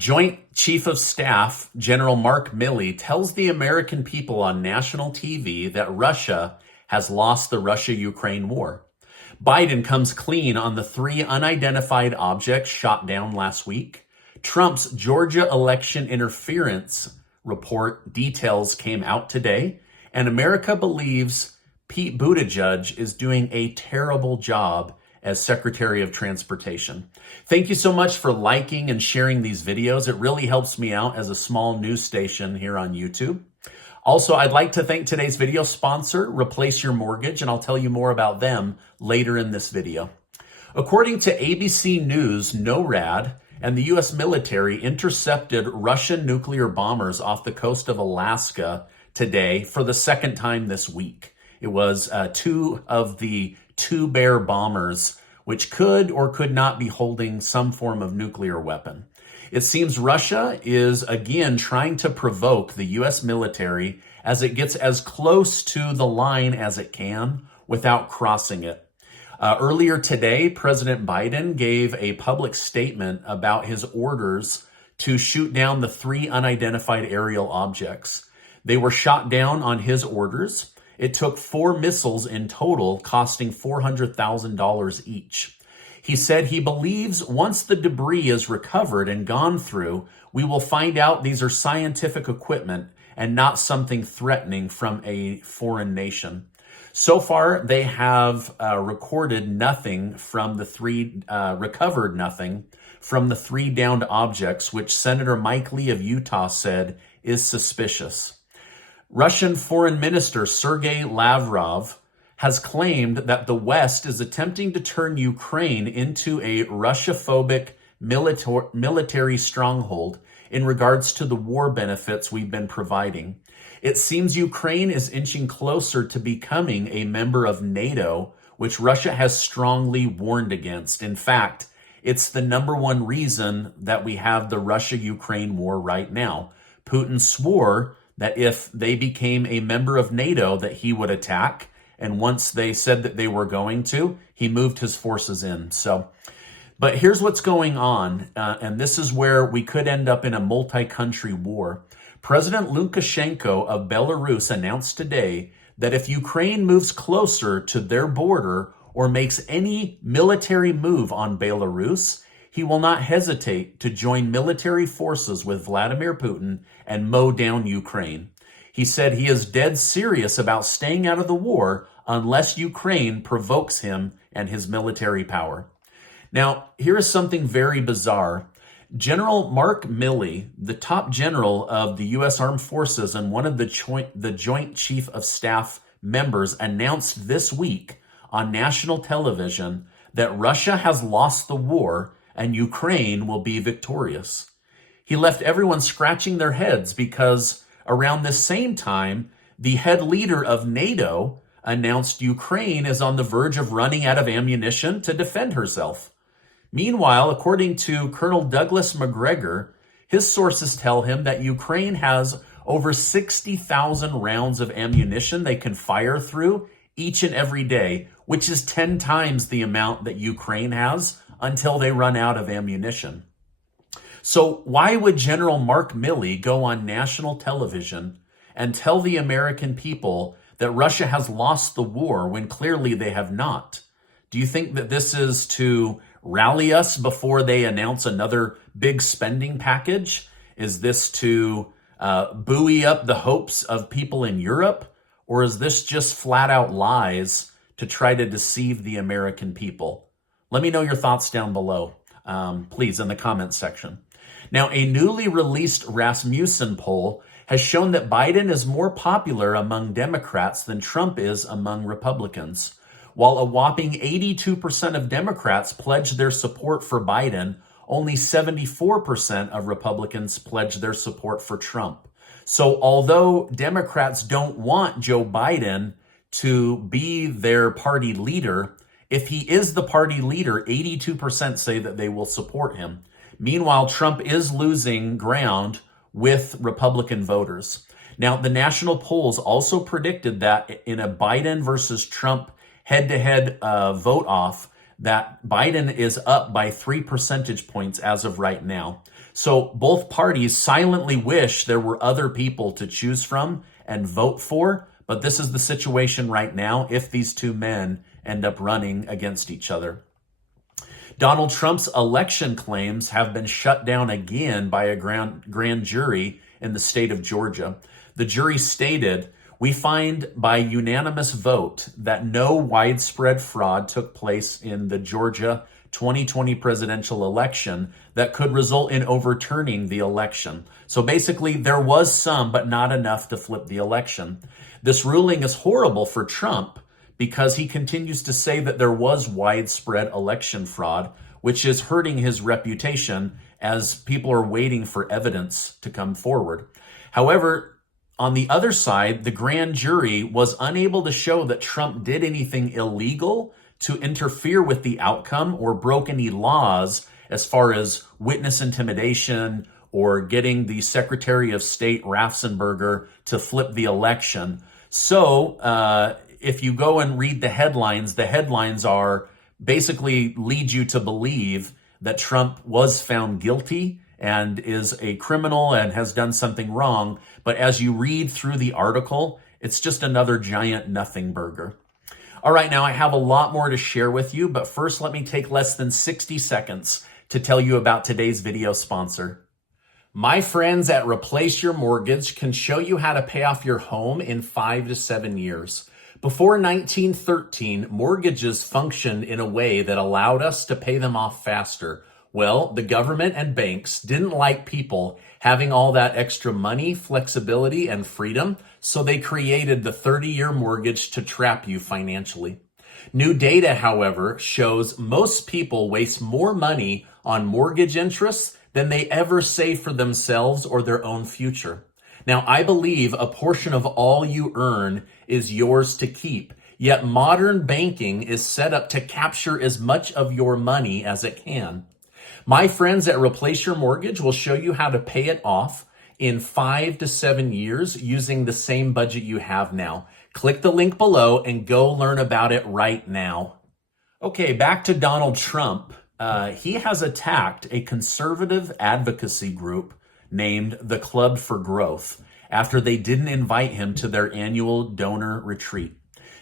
Joint Chief of Staff General Mark Milley tells the American people on national TV that Russia has lost the Russia-Ukraine war. Biden comes clean on the 3 unidentified objects shot down last week. Trump's Georgia election interference report details came out today, and America believes Pete Buttigieg is doing a terrible job as Secretary of Transportation. Thank you so much for liking and sharing these videos. It really helps me out as a small news station here on YouTube. Also, I'd like to thank today's video sponsor, Replace Your Mortgage, and I'll tell you more about them later in this video. According to ABC News, NORAD and the U.S. military intercepted Russian nuclear bombers off the coast of Alaska today for the second time this week. It was 2 of the 2 Bear bombers, which could or could not be holding some form of nuclear weapon. It seems Russia is again trying to provoke the U.S. military as it gets as close to the line as it can without crossing it. Earlier today, President Biden gave a public statement about his orders to shoot down the 3 unidentified aerial objects. They were shot down on his orders. It took 4 missiles in total, costing $400,000 each. He said he believes once the debris is recovered and gone through, we will find out these are scientific equipment and not something threatening from a foreign nation. So far, they have recorded nothing from the 3, recovered nothing from the 3 downed objects, which Senator Mike Lee of Utah said is suspicious. Russian Foreign Minister Sergei Lavrov has claimed that the West is attempting to turn Ukraine into a Russia-phobic military stronghold in regards to the war benefits we've been providing. It seems Ukraine is inching closer to becoming a member of NATO, which Russia has strongly warned against. In fact, it's the #1 reason that we have the Russia-Ukraine war right now. Putin swore that if they became a member of NATO that he would attack. And once they said that they were going to, he moved his forces in. But here's what's going on. And this is where we could end up in a multi-country war. President Lukashenko of Belarus announced today that if Ukraine moves closer to their border or makes any military move on Belarus, he will not hesitate to join military forces with Vladimir Putin and mow down Ukraine. He said he is dead serious about staying out of the war unless Ukraine provokes him and his military power. Now, here is something very bizarre. General Mark Milley, the top general of the U.S. Armed Forces and one of the Joint Chief of Staff members, announced this week on national television that Russia has lost the war and Ukraine will be victorious. He left everyone scratching their heads because around this same time, the head leader of NATO announced Ukraine is on the verge of running out of ammunition to defend herself. Meanwhile, according to Colonel Douglas Macgregor, his sources tell him that Ukraine has over 60,000 rounds of ammunition they can fire through each and every day, which is 10 times the amount that Ukraine has until they run out of ammunition. So why would General Mark Milley go on national television and tell the American people that Russia has lost the war when clearly they have not? Do you think that this is to rally us before they announce another big spending package? Is this to buoy up the hopes of people in Europe? Or is this just flat out lies to try to deceive the American people? Let me know your thoughts down below, please, in the comments section. Now, a newly released Rasmussen poll has shown that Biden is more popular among Democrats than Trump is among Republicans. While a whopping 82% of Democrats pledged their support for Biden, only 74% of Republicans pledged their support for Trump. So although Democrats don't want Joe Biden to be their party leader, if he is the party leader, 82% say that they will support him. Meanwhile, Trump is losing ground with Republican voters. Now, the national polls also predicted that in a Biden versus Trump head-to-head vote-off, that Biden is up by 3 percentage points as of right now. So both parties silently wish there were other people to choose from and vote for, but this is the situation right now if these two men end up running against each other. Donald Trump's election claims have been shut down again by a grand jury in the state of Georgia. The jury stated, "We find by unanimous vote that no widespread fraud took place in the Georgia 2020 presidential election that could result in overturning the election." So basically, there was some, but not enough to flip the election. This ruling is horrible for Trump because he continues to say that there was widespread election fraud, which is hurting his reputation as people are waiting for evidence to come forward. However, on the other side, the grand jury was unable to show that Trump did anything illegal to interfere with the outcome or broke any laws as far as witness intimidation or getting the Secretary of State Raffensperger to flip the election. So if you go and read the headlines are basically lead you to believe that Trump was found guilty and is a criminal and has done something wrong. But as you read through the article, it's just another giant nothing burger. All right, now I have a lot more to share with you, but first let me take less than 60 seconds to tell you about today's video sponsor. My friends at Replace Your Mortgage can show you how to pay off your home in 5 to 7 years. Before 1913, mortgages functioned in a way that allowed us to pay them off faster. Well, the government and banks didn't like people having all that extra money, flexibility, and freedom, so they created the 30-year mortgage to trap you financially. New data, however, shows most people waste more money on mortgage interest than they ever save for themselves or their own future. Now, I believe a portion of all you earn is yours to keep, yet modern banking is set up to capture as much of your money as it can. My friends at Replace Your Mortgage will show you how to pay it off in 5 to 7 years using the same budget you have now. Click the link below and go learn about it right now. Okay, back to Donald Trump. He has attacked a conservative advocacy group named the Club for Growth after they didn't invite him to their annual donor retreat.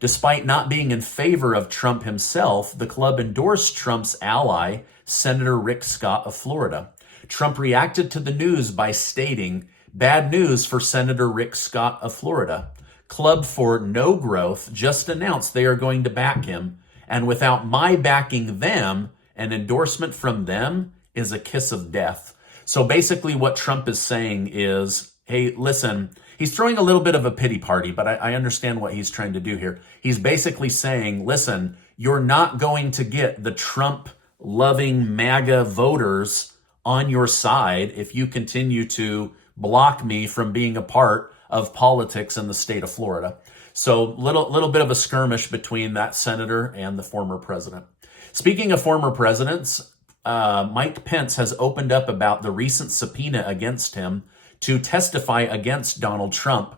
Despite not being in favor of Trump himself, the club endorsed Trump's ally, Senator Rick Scott of Florida. Trump reacted to the news by stating, "Bad news for Senator Rick Scott of Florida. Club for No Growth just announced they are going to back him, and without my backing them, an endorsement from them is a kiss of death." So basically what Trump is saying is, hey, listen, he's throwing a little bit of a pity party, but I understand what he's trying to do here. He's basically saying, listen, you're not going to get the Trump-loving MAGA voters on your side if you continue to block me from being a part of politics in the state of Florida. So little bit of a skirmish between that senator and the former president. Speaking of former presidents, Mike Pence has opened up about the recent subpoena against him to testify against Donald Trump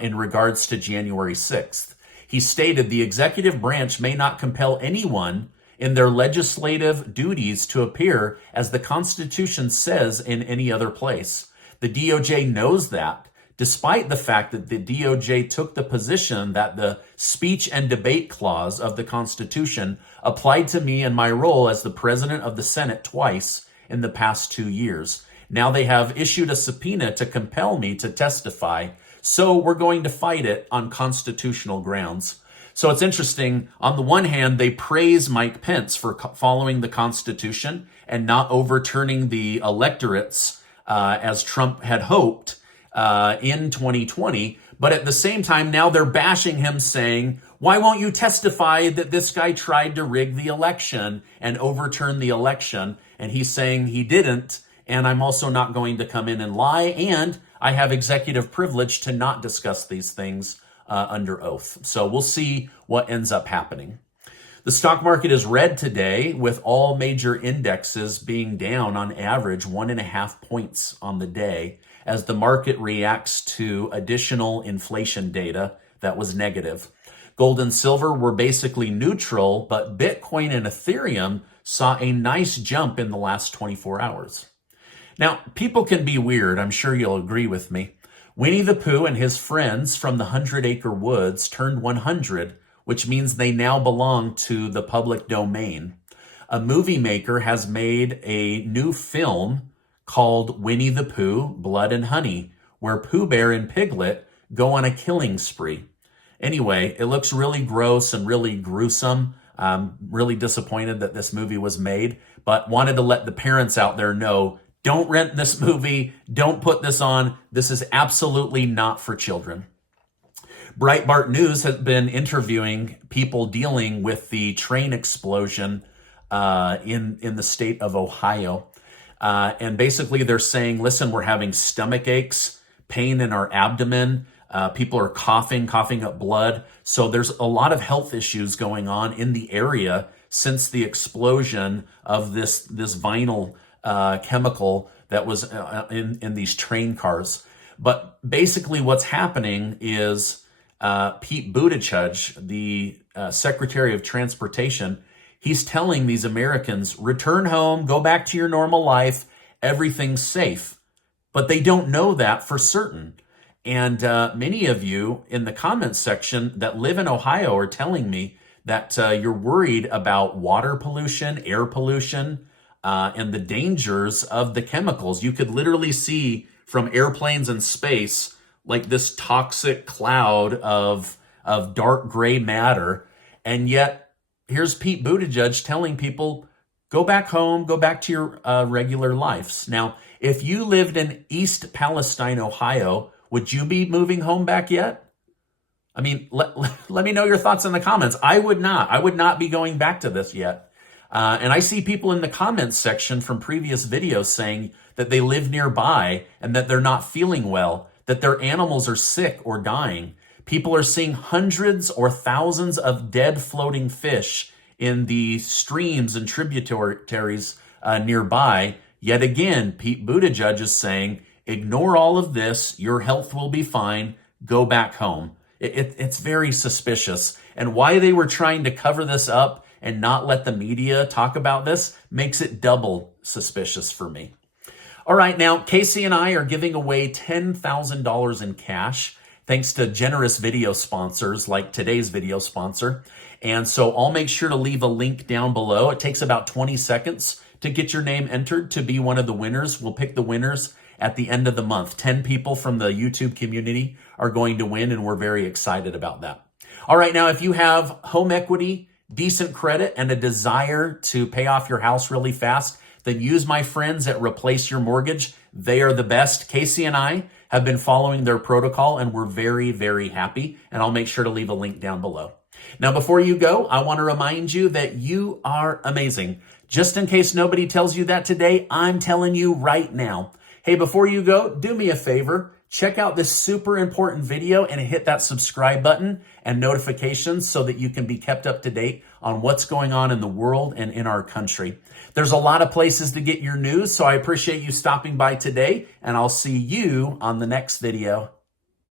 in regards to January 6th. He stated the executive branch may not compel anyone in their legislative duties to appear as the Constitution says in any other place. The DOJ knows that, despite the fact that the DOJ took the position that the speech and debate clause of the Constitution applied to me in my role as the president of the Senate twice in the past 2 years. Now they have issued a subpoena to compel me to testify, so we're going to fight it on constitutional grounds. So it's interesting. On the one hand, they praise Mike Pence for following the Constitution and not overturning the electorates as Trump had hoped in 2020. But at the same time, now they're bashing him, saying, why won't you testify that this guy tried to rig the election and overturn the election? And he's saying he didn't. And I'm also not going to come in and lie. And I have executive privilege to not discuss these things under oath. So we'll see what ends up happening. The stock market is red today, with all major indexes being down on average 1.5 points on the day, as the market reacts to additional inflation data that was negative. Gold and silver were basically neutral, but Bitcoin and Ethereum saw a nice jump in the last 24 hours. Now, people can be weird. I'm sure you'll agree with me. Winnie the Pooh and his friends from the 100-Acre Woods turned 100, which means they now belong to the public domain. A movie maker has made a new film called Winnie the Pooh, Blood and Honey, where Pooh Bear and Piglet go on a killing spree. Anyway, it looks really gross and really gruesome. I'm really disappointed that this movie was made, but wanted to let the parents out there know, don't rent this movie, don't put this on. This is absolutely not for children. Breitbart News has been interviewing people dealing with the train explosion in the state of Ohio. And basically they're saying, listen, we're having stomach aches, pain in our abdomen. People are coughing up blood. So there's a lot of health issues going on in the area since the explosion of this vinyl chemical that was in these train cars. But basically what's happening is Pete Buttigieg, the Secretary of Transportation, he's telling these Americans, return home, go back to your normal life, everything's safe. But they don't know that for certain. And many of you in the comments section that live in Ohio are telling me that you're worried about water pollution, air pollution, and the dangers of the chemicals. You could literally see from airplanes in space like this toxic cloud of dark gray matter. And yet, here's Pete Buttigieg telling people, go back home, go back to your regular lives. Now, if you lived in East Palestine, Ohio, would you be moving home back yet? I mean, let me know your thoughts in the comments. I would not. I would not be going back to this yet. And I see people in the comments section from previous videos saying that they live nearby and that they're not feeling well, that their animals are sick or dying. People are seeing hundreds or thousands of dead floating fish in the streams and tributaries nearby. Yet again, Pete Buttigieg is saying, ignore all of this. Your health will be fine. Go back home. It's very suspicious. And why they were trying to cover this up and not let the media talk about this makes it double suspicious for me. All right, now Casey and I are giving away $10,000 in cash thanks to generous video sponsors like today's video sponsor. And so I'll make sure to leave a link down below. It takes about 20 seconds to get your name entered to be one of the winners. We'll pick the winners at the end of the month. 10 people from the YouTube community are going to win, and we're very excited about that. All right, now if you have home equity, decent credit, and a desire to pay off your house really fast, then use my friends at Replace Your Mortgage. They are the best. Casey and I have been following their protocol, and we're very, very happy. And I'll make sure to leave a link down below. Now, before you go, I want to remind you that you are amazing. Just in case nobody tells you that today, I'm telling you right now. Hey, before you go, do me a favor. Check out this super important video and hit that subscribe button and notifications so that you can be kept up to date on what's going on in the world and in our country. There's a lot of places to get your news, so I appreciate you stopping by today, and I'll see you on the next video.